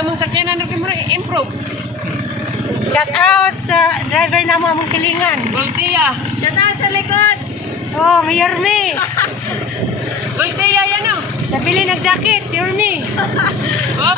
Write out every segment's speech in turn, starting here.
ka mong sakyanan rin mo improve. Shout out sa driver na mo among silingan. Goltia. Shout out sa likod. Oh, Mayor Me. Goltia yan o. Nabili ng jacket, Mayor Me. Oh.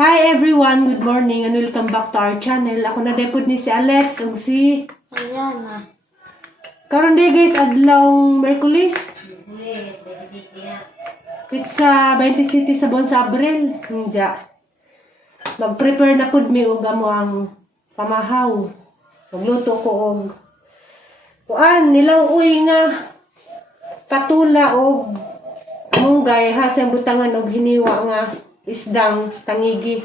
Hi everyone, good morning and welcome back to our channel. Ako na depod ni si Alex ug si Ayan. karon day guys adlaw Merkulis. Pizza 20 City sa Bon sa Abril. Hinja. Mag-prepare na pud mi og amo ang pamahaw. Magluto ko og kuan nilaw uy nga patula og munggay hasang butangan og hiniwa nga isdang tangigi.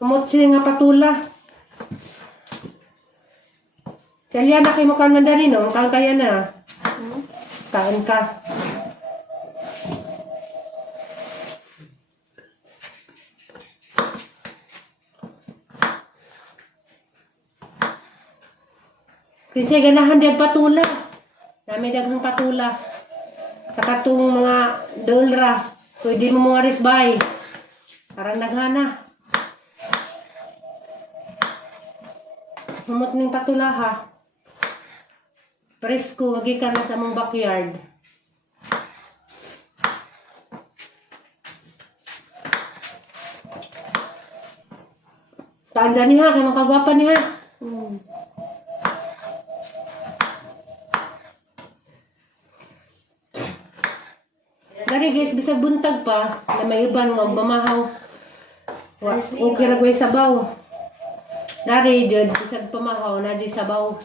Umot siya nga patula. Kaya na kayo mukhang mandarin, no? Mukhang kaya na. Kain ka. Kasi ganahan din patula. Nami daghang patula. Saka itong mga dolra. Pwede mo mga risbay. Parang naghana. Humot ng patula ha. Presko, wagi ka na sa mong backyard. Tanda niya, kaya makagwapa niya. Dari guys, bisag buntag pa, na may iban nga pamahaw. Okay ra ko'y sabaw. Dari jud bisag pamahaw na di sabaw.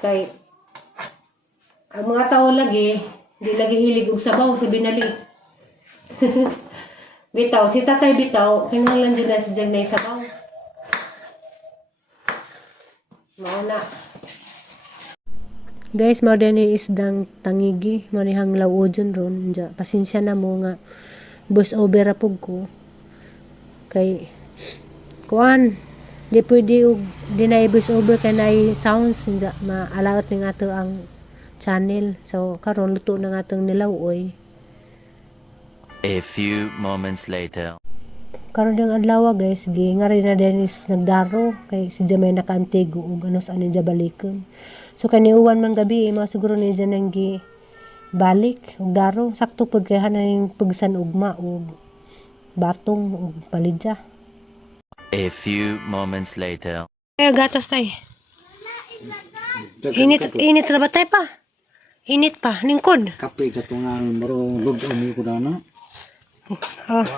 Kay ang mga tao lagi, di lagi hilig og sabaw sa binali. Bitaw, si tatay bitaw, kinahanglan jud na si Jagnay sabaw. Mao na. Guys, mao din ni isdang tangigi, manihang lawodyon ron. Pasensya na mo nga voice over ra pug ko. Kay kuan, di pwede og dinay voice over kay nay sounds nja maalaot ning ato ang channel. So karon luto na nga atong nilawoy. A few moments later. Karon ding adlaw guys, ngari na Dennis nagdaro kay si Jamay nakaantigo og ano sa ani balikon. So kaniuwan man gabi, mga siguro ni dyan nang balik, og daro. Sakto pod kay hanan pagsan ugma og batong og palidya. A few moments later. Ay, gatas tay. Init ra ba tay pa? Init pa, lingkod. Kape katungan marong log ami ko dana. Oh.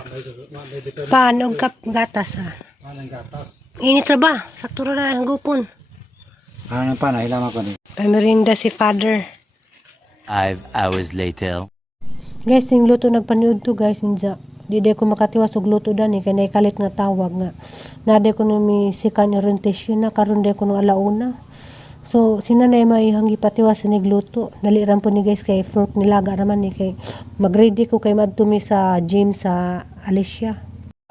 Pan og gatas ah. Init ra ba? Sakto ra na ang gupon. Ano pa na ilama ko ni. Pamerinda si father. 5 hours later. Guys, yung luto nagpaniud to guys, ninja. Di ko makatiwas og luto dani kay naikalit nga tawag nga. Nade ko no mi second orientation na karon de ko no alauna. So sinanay may hanggi patiwas sa nigluto. Dali ran po ni guys kay fork nilaga raman ni kay magready ko kay madto mi sa gym sa Alicia.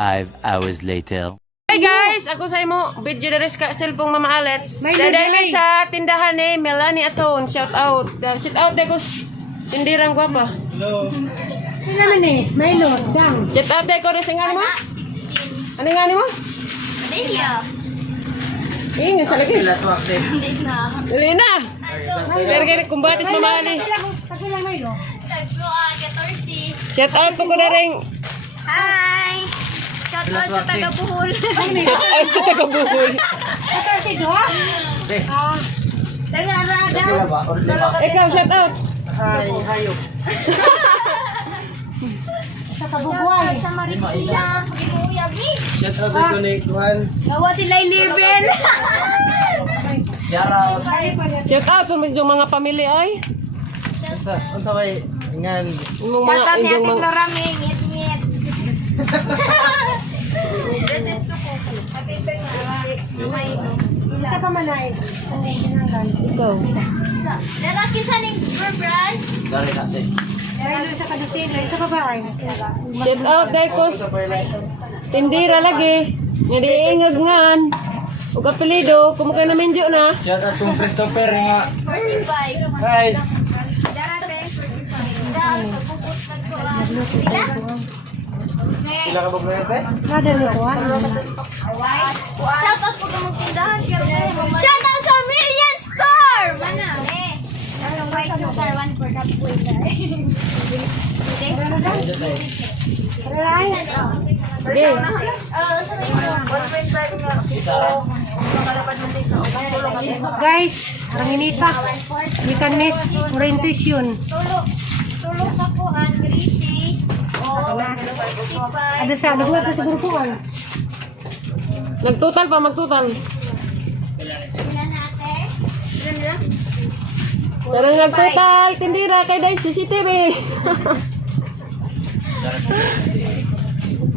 5 hours later. Hey guys, ako sa imo video diri sa cellphone Mama Alex. Daday may sa tindahan ni Melanie Aton. Shout out. Shout out de ko tindirang gwapa. Ano naman eh, Milo, dang. Shout out de ko rin sa ngani mo? 16. Ano ngani mo? Video. Ingat sa lagi. Hindi na. Dili na. Pero kaya kumbatis Mama Ali. Pakilang Milo. Tagpo 14. Shout out po ko na rin. Hi. Shout out sa taga Bohol. Shout out sa taga Bohol. Kasi doon? Taga Radaw. Ikaw shout out. Ay, hayop. Sa Shout kabubuhay. out sa Marikina. Pag-iuyag eh. Shout out ko ni Kuan. Gawa sila level. Shout out po yung mga pamilya ay. Unsa may ngan Yung Shout out ni yung Ate mga Clara ngit-ngit. Detesto ko. Ate Clara. Isa pa man ay. Ano yung tinanggal? ikaw. Lalaki sa ning brand. dari natin. Ay, sa kadisino. Isa pa ba ay? Shout out dahil ko. Tindira lagi. Nga di ingag ngan. Ug apelido, kumukay na menjo na. Shout out kong Christopher nga. 45. Hi. Darate. Down. Puput ko. Pila? Pila ka ba ate? Kada ni kuan. Shout out po kang magtindahan. Shout out sa Million Store! Mana? Ang white sugar, one for the pool. Sige. Guys, ang inita. We can miss orientation. Tulog sa kuhan, grisis. O, 65. Ada sa nagwat sa grupuan. Nagtotal pa, magtotal. Ilan na ate? Ilan na? Sarang nagtotal, tindira kay dahil CCTV.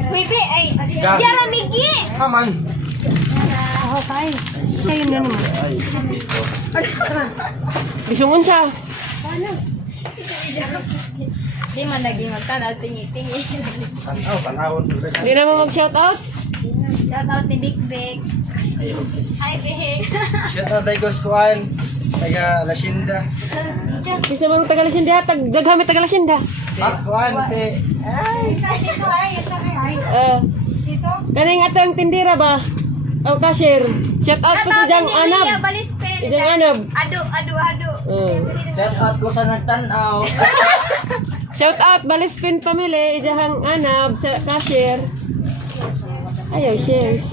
Baby, ay. Yara, Migi! Aman. Ako kay. Kayo na naman. Bisungon siya. Di man naging magtanaw, tingi-tingi. Panahon. Hindi naman mag-shoutout. Shout out ni Big Big. Hi, Big. Shout out tayo kuan. Taga Lasinda. Isa mang Tagalasinda, daghamit Tagalasinda. Si kuan si Kaning atang tindira ba? O cashier. Shoutout po sa Jang Anab. Ijang Anab. Ado. Shout out ko sa nagtanaw. Shoutout Balispin Family, Ijang Anab sa cashier. Ayaw, shares.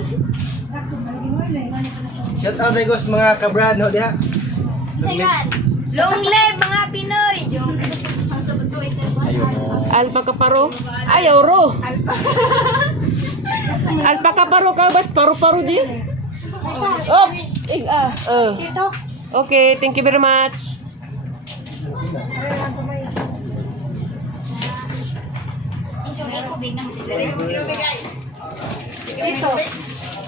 shout out tayo sa mga kabrano diha. Sayan. Long live mga Pinoy. Joke. Ang sabot ko ito. Alpaka paro. Ayaw ro. Alpaka paro ka bas paru-paru di. Oops. Okay, thank you very much.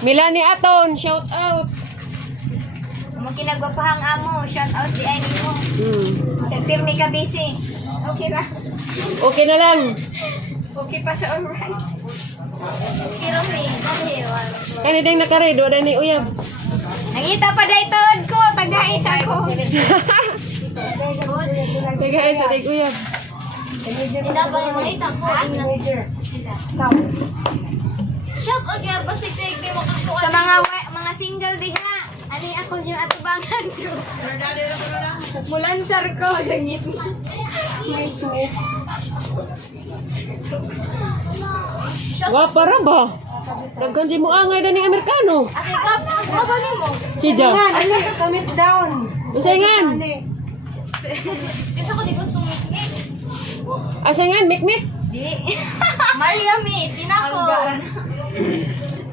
Milani Aton, shout out. Mo kinagwapahang amo. Shout out di ay mo. Pirmi ka busy. Okay ra. Okay na lang. Okay pa sa alright. Kiro mi. Dahil. Kani ding nakaredo na ni uyab. Nangita pa day tuod ko. Tagais ako. Kaya guys, adik uyab. Hindi pa yung makita ko. Shout out kaya basta ito yung makakuha. Sa mga single diha. Ani ako yung atubangan ko. Mulansar ko. Dangit mo. Wapa ra ba? Daghan si mo angay na ning Amerikano. Ate Gab, mababa ni mo. Sija. Commit down. Usayngan. Kasi ako di gusto mikmik. Asayngan, mikmik. Di. Mariami, tinako.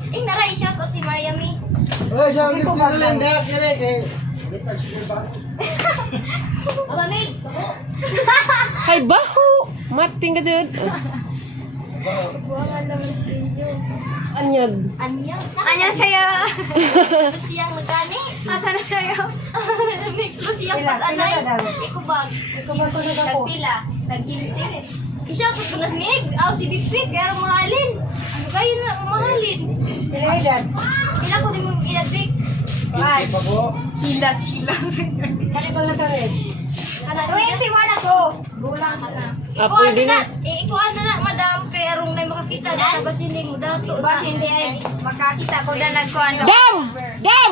Naray, shout out si Mariami. Oh, shout out sa Linda kire kay Aba, mate. Hay baho. Mating ka jud. Buwangan naman si Joe. Anyag. Anya sa'yo. Lusiyang nagani. Asa na sa'yo? Lusiyang pas anay. Ikubag. Nagpila. Nag-15. Isya ko punas mig. Aw si Big Big. Kaya mahalin. Ano kayo na mahalin? Pila ko din mo inadbig. Ay. Hilas. Kanibal na karet. 21 ako. Bulang na. Apoy din na. Ikuan na madam. Kaya arong na makakita na. Bas hindi mo dato. Bas hindi ay makakita ko na nagkuhan. Dam! Dam!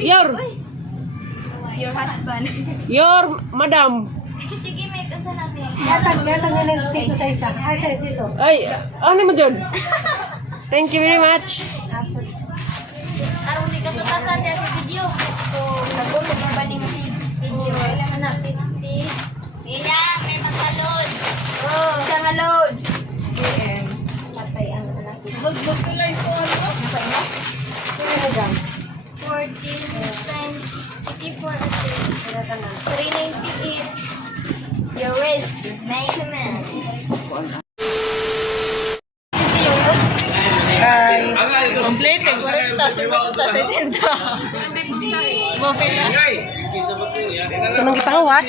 Your husband. Your madam. Sige, may kansa namin. Gatag na lang sito sa isa. Ay, sa sito. Ay, ano mo dyan? Thank you very much. Arong di katutasan niya si video. So, nagulog na ba ni mo si video? Ilan na? 50. Ilan? May magka-load. Oh, isa nga load. Patay ang anak. Load tuloy ko ano? Napay mo? 14 times 64 398. Your waist is measurement. Complete, 40, 50, 60. Bopila. Kanang gitawat?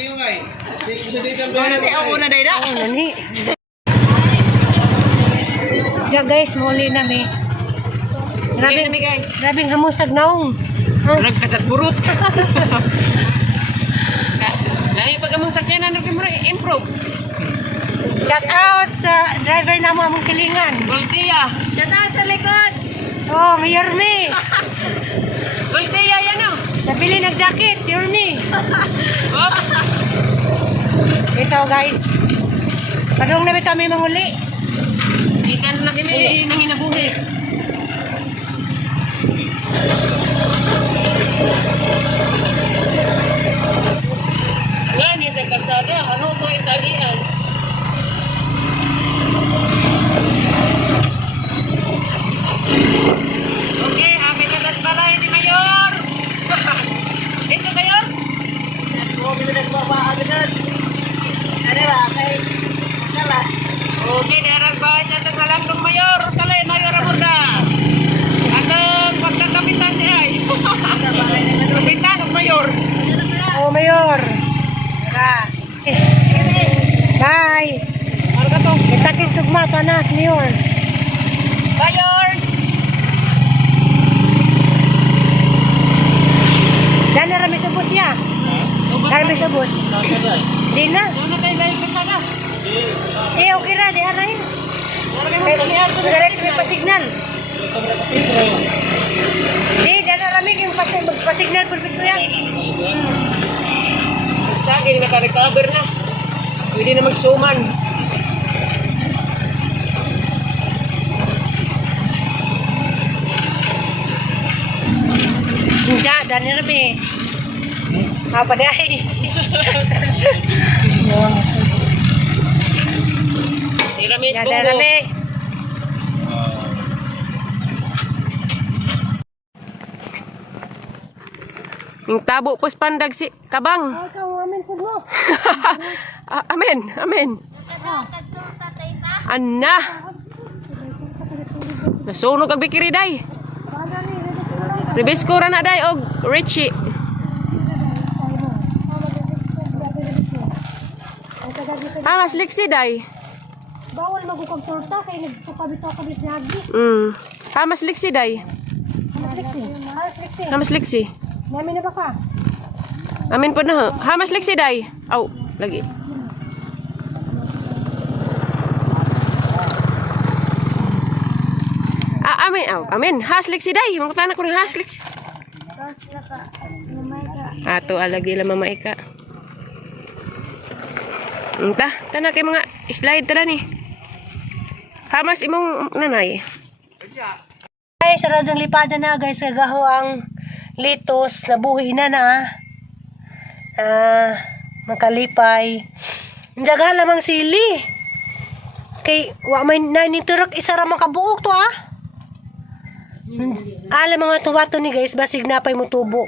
Ako na dayda. Nani. Ya guys, muli na mi. Grabe kami guys. Grabing hamusag naong. Nagkacat burot. Lagi pag among sakyanan rin mo improve. Shout out sa driver na mo among silingan. Voltea. Shout out sa likod. Oh, Mayor Me. Voltea yan o. Nabili nag-jacket, Yorme. Oops. Ito guys. Padung na kami manguli. Ikan na kami nang hinabuhi. Yan, yung kalsada. Ano ito itagian? Okay, akin na tas balay ni Mayor. Ito kayo? Okay, darar ba? Itang halandong Mayor. Salay, Mayor Amuda. Atong pagkakapitan niya ay. Kapitan ng Mayor. Oh, Mayor. Tara. Bye. Ano ka to? Itakin sugma panas, Mayor. Mayors! Dan na rami sa bus ya. Rami sa bus. Di na. Doon na tayo dahil kasana. Eh, okay ra. Di na yun. Direct may pa-signal. Eh, dan na rami yung pa-signal. Pulpit ko yan. Saging naka-recover na. Pwede na magsuman. Diya, dan na rami. Apa deh? Tiramis Ya, dan bungo. rami. Yung tabo pos pandag si Kabang. Ikaw, amin po mo. Amen, amen. Sa taysa. Anna. Nasunog ang bikiri day. Ribisco ra na day og Richie. Mas liksi day. Bawal magkukagtorta kay nagsapabito-kabit lagi. Mas liksi day. Mas liksi. Namin na ba ka? Amin po na. Mas liksi day. Aw, lagi. Amin, amin. Haslik si day. Mga tanak ko ng haslik. Ato alagi lang mamaika. Entah, tanak kay mga slide tala ni. Hamas imong nanay. Guys, sa radyong lipada na guys, kagaho ang litos, nabuhi na na. Makalipay. Jaga lamang sili. Kay, wa may naniturak isa ramang kabuok to ah. Alam mga tuwato ni guys, basig napay mo tubo.